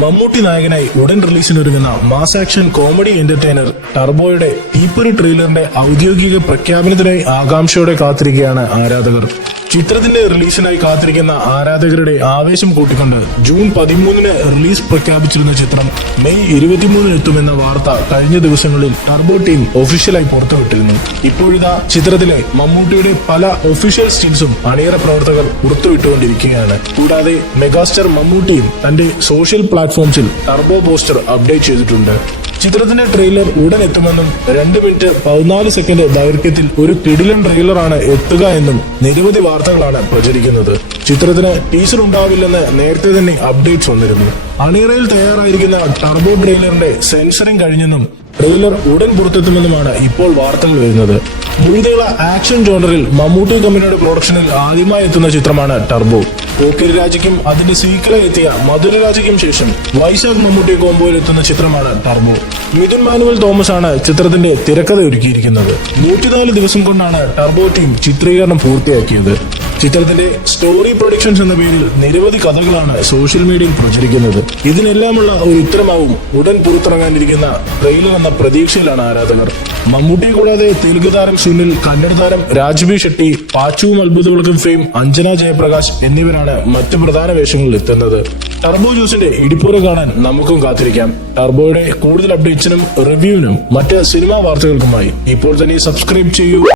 മമ്മൂട്ടി നായകനായി ഉടൻ റിലീസിനൊരുങ്ങുന്ന mass action comedy entertainer ടർബോയുടെ തീപ്പൊരി ട്രെയിലറിന്റെ ഔദ്യോഗിക പ്രഖ്യാപനത്തിനായി ആകാംക്ഷയോടെ കാത്തിരിക്കുകയാണ് ആരാധകർ. ചിത്രത്തിന്റെ റിലീസിനായി കാത്തിരിക്കുന്ന ആരാധകരുടെ ആവേശം കൂട്ടിക്കൊണ്ട് ജൂൺ 13-ന് റിലീസ് പ്രഖ്യാപിച്ചിരുന്ന ചിത്രം മെയ് 23-ന് എത്തുമെന്ന വാർത്ത കഴിഞ്ഞ ദിവസങ്ങളിൽ ടർബോ ടീം ഒഫീഷ്യലായി പുറത്തുവിട്ടിരുന്നു. ഇപ്പോഴിതാ ചിത്രത്തിലെ മമ്മൂട്ടിയുടെ പല ഒഫീഷ്യൽ സ്റ്റിൽസും അണിയറ പ്രവർത്തകർ പുറത്തുവിട്ടുകൊണ്ടിരിക്കുകയാണ്. കൂടാതെ മെഗാസ്റ്റാർ മമ്മൂട്ടിയും തന്റെ സോഷ്യൽ പ്ലാറ്റ്ഫോംസിൽ ടർബോ പോസ്റ്റർ അപ്ഡേറ്റ് ചെയ്തിട്ടുണ്ട്. ചിത്രത്തിന്റെ ട്രെയിലർ ഉടൻ എത്തുമെന്നും 2 മിനിറ്റ് 14 സെക്കൻഡ് ദൈർഘ്യത്തിൽ ഒരു കിടിലൻ ട്രെയിലറാണ് എത്തുക എന്നും നിരവധി വാർത്തകളാണ് പ്രചരിക്കുന്നത്. ചിത്രത്തിന് ടീസർ ഉണ്ടാവില്ലെന്ന് നേരത്തെ തന്നെ അപ്ഡേറ്റ്സ് വന്നിരുന്നു. അണിയറയിൽ തയ്യാറായിരിക്കുന്ന ടർബോ ട്രെയിലറിന്റെ സെൻസറിംഗ് കഴിഞ്ഞെന്നും ട്രെയിലർ ഉടൻ പുറത്തെത്തുമെന്നുമാണ് ഇപ്പോൾ വാർത്തകൾ വരുന്നത്. മുഴുനീള ആക്ഷൻ ജോണറിൽ മമ്മൂട്ടി കമ്പനിയുടെ പ്രൊഡക്ഷനിൽ ആദ്യമായി എത്തുന്ന ചിത്രമാണ് ടർബോ. പോക്കിരി രാജയ്ക്കും അതിന്റെ സീക്വലായി എത്തിയ മധുരരാജയ്ക്കും ശേഷം വൈശാഖ് മമ്മൂട്ടി കോംബോയിൽ എത്തുന്ന ചിത്രമാണ് ടർബോ. മിഥുൻ മാനുവൽ തോമസ് ആണ് ചിത്രത്തിന്റെ തിരക്കഥ ഒരുക്കിയിരിക്കുന്നത്. 104 ദിവസം കൊണ്ടാണ് ടർബോ ടീം ചിത്രീകരണം പൂർത്തിയാക്കിയത്. ചിത്രത്തിന്റെ സ്റ്റോറി പ്രൊഡിക്ഷൻസ് എന്ന പേരിൽ നിരവധി കഥകളാണ് സോഷ്യൽ മീഡിയയിൽ പ്രചരിക്കുന്നത്. ഇതിനെല്ലാമുള്ള ഒരു ഉത്തരമാവും ഉടൻ പുറത്തിറങ്ങാനിരിക്കുന്ന ട്രെയിലർ എന്ന പ്രതീക്ഷയിലാണ് ആരാധകർ. മമ്മൂട്ടിയെ കൂടാതെ തെലുങ്ക് താരം സുനിൽ, കന്നഡ താരം രാജ്ബി ഷെട്ടി, പാച്ചുവും അത്ഭുതവിളക്കും ഫെയിം അഞ്ജന ജയപ്രകാശ് എന്നിവരാണ് മറ്റ് പ്രധാന വേഷങ്ങളിൽ എത്തുന്നത്. ടർബോ ജ്യൂസിന്റെ ഇടിപ്പുറ കാണാൻ നമുക്കും കാത്തിരിക്കാം. ടർബോയുടെ കൂടുതൽ അപ്ഡേറ്റ്സിനും റിവ്യൂവിനും മറ്റ് സിനിമാ വാർത്തകൾക്കുമായി ഇപ്പോൾ തന്നെ സബ്സ്ക്രൈബ് ചെയ്യൂ.